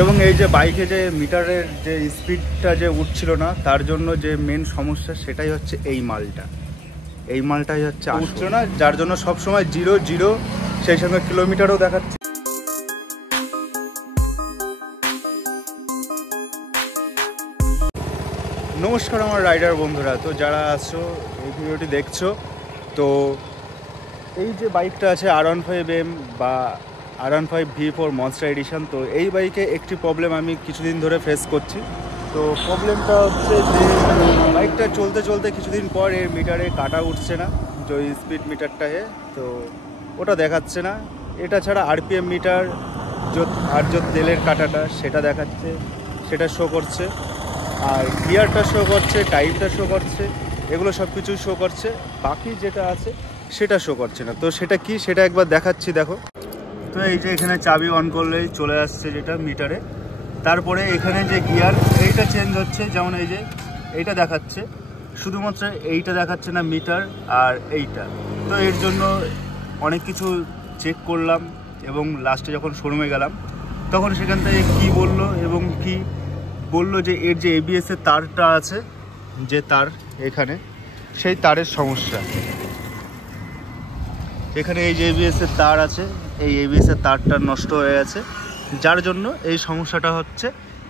এবং এই যে বাইকে যে মিটারের যে স্পিডটা যে উঠছিল না, তার জন্য যে মেন সমস্যা সেটাই হচ্ছে এই মালটাই হচ্ছে উঠছে না, যার জন্য সবসময় 0 সেই সঙ্গে কিলোমিটারও দেখাচ্ছে। নমস্কার আমার রাইডার বন্ধুরা, তো যারা আছো এই ভিডিওটি দেখছো, তো এই যে বাইকটা আছে R15M বা R15 V4 মনস্টার এডিশন, তো এই বাইকে একটি প্রবলেম আমি কিছুদিন ধরে ফেস করছি। তো প্রবলেমটা হচ্ছে যে বাইকটা চলতে চলতে কিছুদিন পর এর মিটারে কাটা উঠছে না, যে স্পিড মিটারটায়, তো ওটা দেখাচ্ছে না। এটা ছাড়া RPM মিটার আর যে তেলের কাটাটা সেটা দেখাচ্ছে, সেটা শো করছে, আর গিয়ারটা শো করছে, টাইমটা শো করছে, এগুলো সব কিছুই শো করছে। বাকি যেটা আছে সেটা শো করছে না। তো সেটা কি, সেটা একবার দেখাচ্ছি, দেখো। তো এই যে এখানে চাবি অন করলেই চলে আসছে যেটা মিটারে। তারপরে এখানে যে গিয়ার এইটা চেঞ্জ হচ্ছে, যেমন এই যে এইটা দেখাচ্ছে, শুধুমাত্র এইটা দেখাচ্ছে না মিটার আর এইটা। তো এর জন্য অনেক কিছু চেক করলাম এবং লাস্টে যখন শোরুমে গেলাম তখন সেখান থেকে কী বললো এবং কি বললো যে এর যে ABS এর তারটা আছে, যে তার এখানে, সেই তারের সমস্যা। এখানে এই যে ABS এর তার আছে, এই ABS এর তারটা নষ্ট হয়ে গেছে, যার জন্য এই সমস্যাটা হচ্ছে।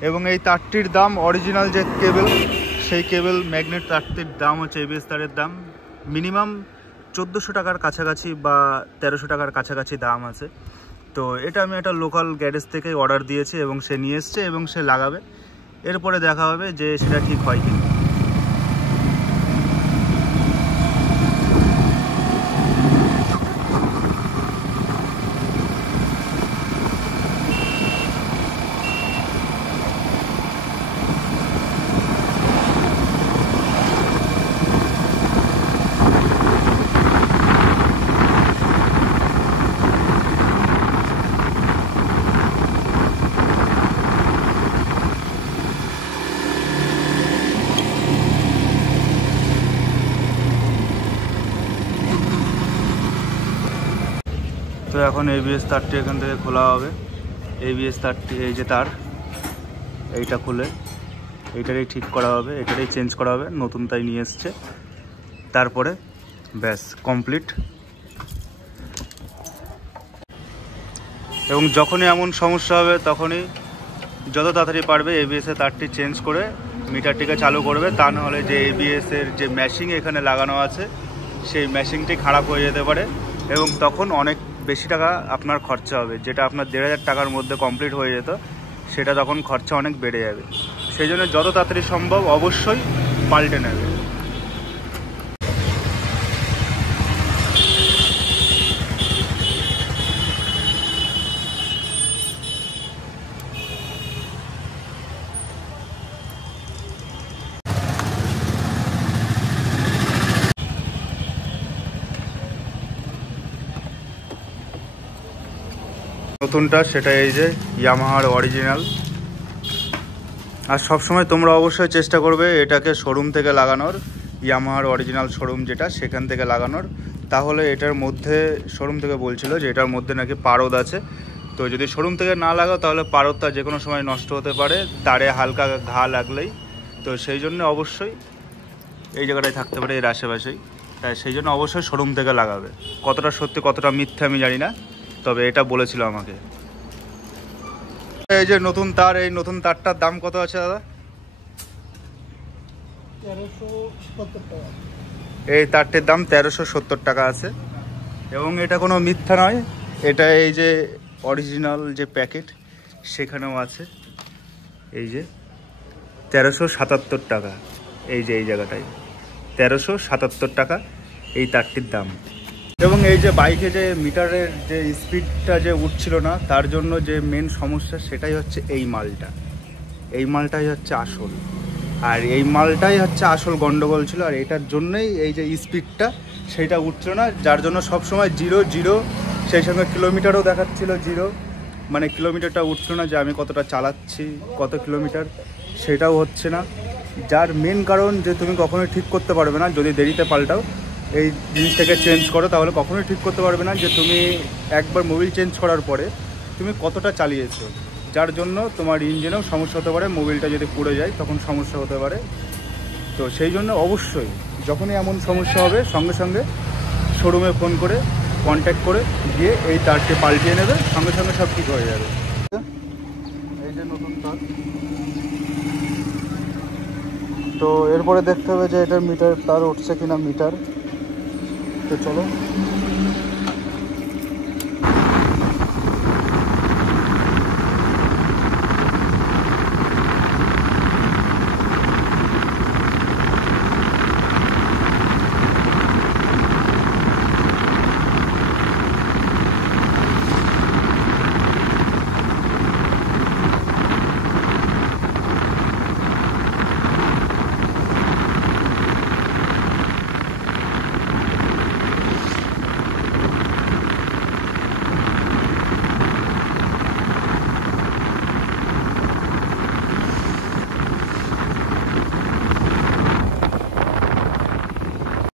এবং এই তারটির দাম, অরিজিনাল যে কেবল, সেই কেবল ম্যাগনেট তারটির দাম হচ্ছে ABS তারের দাম মিনিমাম 1400 টাকার কাছাকাছি বা 1300 টাকার কাছাকাছি দাম আছে। তো এটা আমি একটা লোকাল গ্যারেজ থেকে অর্ডার দিয়েছি এবং সে নিয়ে এসছে এবং সে লাগাবে। এরপরে দেখা হবে যে সেটা ঠিক হয় কি। তো এখন ABS তারটি এখান থেকে খোলা হবে। ABS তারটি, এই যে তার, এইটা খুলে এইটারই ঠিক করা হবে, এটারই চেঞ্জ করা হবে, নতুন তাই নিয়ে এসছে। তারপরে ব্যাস কমপ্লিট। এবং যখনই এমন সমস্যা হবে তখনই যত তাড়াতাড়ি পারবে ABS এর তারটি চেঞ্জ করে মিটারটিকে চালু করবে। তা নাহলে যে ABS এর যে ম্যাশিং এখানে লাগানো আছে, সেই ম্যাশিংটি খারাপ হয়ে যেতে পারে এবং তখন অনেক বেশি টাকা আপনার খরচা হবে। যেটা আপনার 1500 টাকার মধ্যে কমপ্লিট হয়ে যেত, সেটা তখন খরচা অনেক বেড়ে যাবে। সেই জন্য যত তাড়াতাড়ি সম্ভব অবশ্যই পাল্টে নেবে। নতুনটা সেটা এই যে ইয়ামাহার অরিজিনাল। আর সবসময় তোমরা অবশ্যই চেষ্টা করবে এটাকে শোরুম থেকে লাগানোর, ইয়ামাহার অরিজিনাল শোরুম যেটা, সেখান থেকে লাগানোর। তাহলে এটার মধ্যে, শোরুম থেকে বলছিল যে এটার মধ্যে নাকি পারদ আছে। তো যদি শোরুম থেকে না লাগাও তাহলে পারদটা যে কোনো সময় নষ্ট হতে পারে, তারে হালকা ঘা লাগলেই। তো সেই জন্য অবশ্যই এই জায়গাটায় থাকতে পারে, এর আশেপাশেই। তাই সেই জন্য অবশ্যই শোরুম থেকে লাগাবে। কতটা সত্যি কতটা মিথ্যে আমি জানি না, তবে এটা বলেছিল আমাকে। এই যে নতুন তার, এই নতুন তারটার দাম কত আছে দাদা? 1370 টাকা। এই তারটির দাম 1370 টাকা আছে। এবং এটা কোনো মিথ্যা নয়, এটা এই যে অরিজিনাল যে প্যাকেট সেখানেও আছে, এই যে 1377 টাকা। এই যে এই জায়গাটায় 1377 টাকা এই তারটির দাম। এবং এই যে বাইকে যে মিটারের যে স্পিডটা যে উঠছিল না, তার জন্য যে মেন সমস্যা সেটাই হচ্ছে এই মালটাই হচ্ছে আসল। আর এই মালটাই হচ্ছে আসল গন্ডগোল ছিল। আর এটার জন্যই এই যে স্পিডটা সেইটা উঠছিল না, যার জন্য সবসময় 0 সেই সঙ্গে কিলোমিটারও দেখাচ্ছিল 0, মানে কিলোমিটারটা উঠছিল না যে আমি কতটা চালাচ্ছি, কত কিলোমিটার, সেটাও হচ্ছে না। যার মেন কারণ যে তুমি কখনোই ঠিক করতে পারবে না যদি দেরিতে পাল্টাও। এই জিনিসটাকে চেঞ্জ করো তাহলে কখনোই ঠিক করতে পারবে না যে তুমি একবার মোবিল চেঞ্জ করার পরে তুমি কতটা চালিয়েছো। যার জন্য তোমার ইঞ্জিনেও সমস্যা হতে পারে, মোবিলটা যদি পুড়ে যায় তখন সমস্যা হতে পারে। তো সেই জন্য অবশ্যই যখনই এমন সমস্যা হবে সঙ্গে সঙ্গে শোরুমে ফোন করে কন্ট্যাক্ট করে গিয়ে এই তারটি পাল্টিয়ে নেবে, সঙ্গে সঙ্গে সব ঠিক হয়ে যাবে। এই যে নতুন তার। তো এরপরে দেখতে হবে যে এটার মিটার তার উঠছে কিনা মিটার। তো চলো